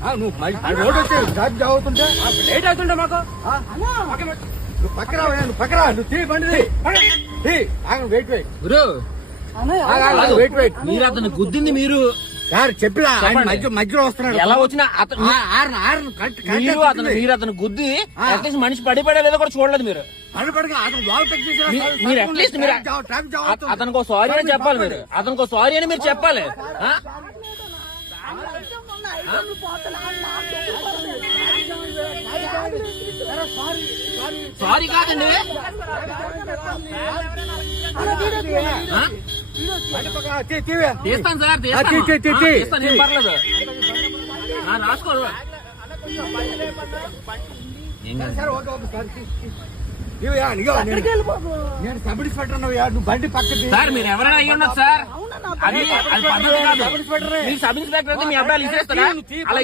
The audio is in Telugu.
నువ్వు రోడ్ వచ్చి ట్రాఫిక్ అవుతుంటే లేట్ అవుతుంటే మాకు నువ్వు పక్కరా నువ్వు పక్కరా నువ్వు తీ బండి వెయిట్ వెయిట్ గురు వెయిట్ వెయిట్ మీరు అతను గుద్దింది మీరు సార్ చెప్పిలా మధ్యలో వస్తున్నాడు ఎలా వచ్చినా మీరు అతను గుద్ది అట్లీస్ట్ మనిషి పడిపోయా లేదో కూడా చూడలేదు మీరు మీరు అట్లీస్ట్ మీరు అతనికి సారీ అని చెప్పాలి మీరు అతనికి సారీ అని మీరు చెప్పాలి సారీ కాదండి తీస్తాను సార్ తీస్తాను ఏం పర్లేదు రాసుకోరు నేను సబ్ ఇన్స్పెక్టర్ నువ్వు బండి పక్కకి సార్ మీరు ఎవరైనా అయ్యి ఉండదు సార్ అది పద్ధతి కాదు మీరు సబ్ ఇన్స్పెక్టర్ అయితే మీ అబ్బాయిలు ఇచ్చేస్తారా అలా